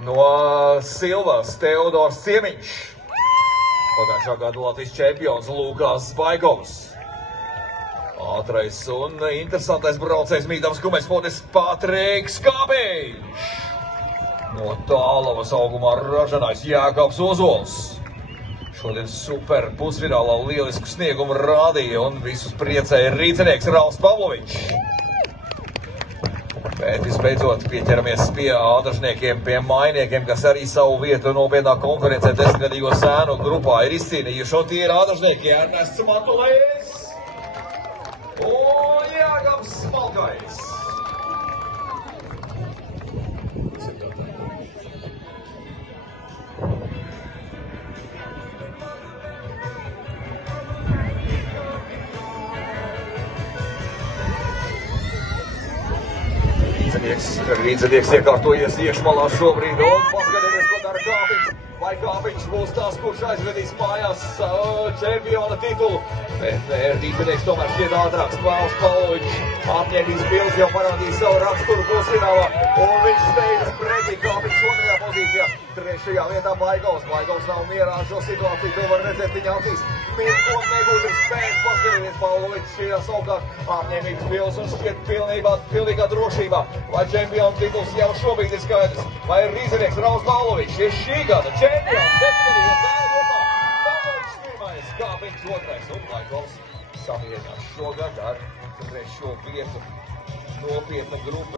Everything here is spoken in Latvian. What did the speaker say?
No Silvas Teodors Ciemiņš. Pagājušā gada Latvijas čempions Lukas Zbaigovs. Ātrais un interesantais braucējs mīdams kumeļsportists Patriks Kābiņš. No Tālavas augumā ražanais Jākabs Ozols. Šodien super pusfinālā lielisku sniegumu rādīja un visus priecēja rīcinieks Ralfs Pavlovičs. Bet visbeidzot pieķeramies pie ādažniekiem, pie mainiekiem, kas arī savu vietu nopietnā konkurencē 10-gadīgo sēnu grupā ir izcīnījuši. Un tie ir ādažnieki Ernests Matulējs un Jākabs Smalkais. Rīdzenieks iekārtojies iekšmalā šobrīd un paskatieties, ko dara Kābiņš. Vai Kābiņš būs tās, kurš aizvedīs mājās čempiona titulu? Bet rīdzenieks tomēr šķiet ātrāks. Ralfs Pavlovičs apņēmības pilns jau parādīja savu raksturu pusfinālā. Un viņš steidzas pretī Kābiņš otrajā pozīcijā. Trešajā vietā Baigovs. Baigovs nav mierā ar šo situāciju, to var redzēt viņa acīs. Mirko negūti spēks, paskatieties, Pavlovičs ir savukārt apņēmības pilns un šķiet pilnīgā drošībā. Vai čempiona tituls jau šobrīd ir skaidrs? Vai rīdzenieks Ralfs Pavlovičs ir šī gada čempions? 10-gadīgo sēnu grupā. Pavlovičs pirmais, Kābiņš otrais un Baigovs samierinās šogad ar trešo vietu nopietna grupa.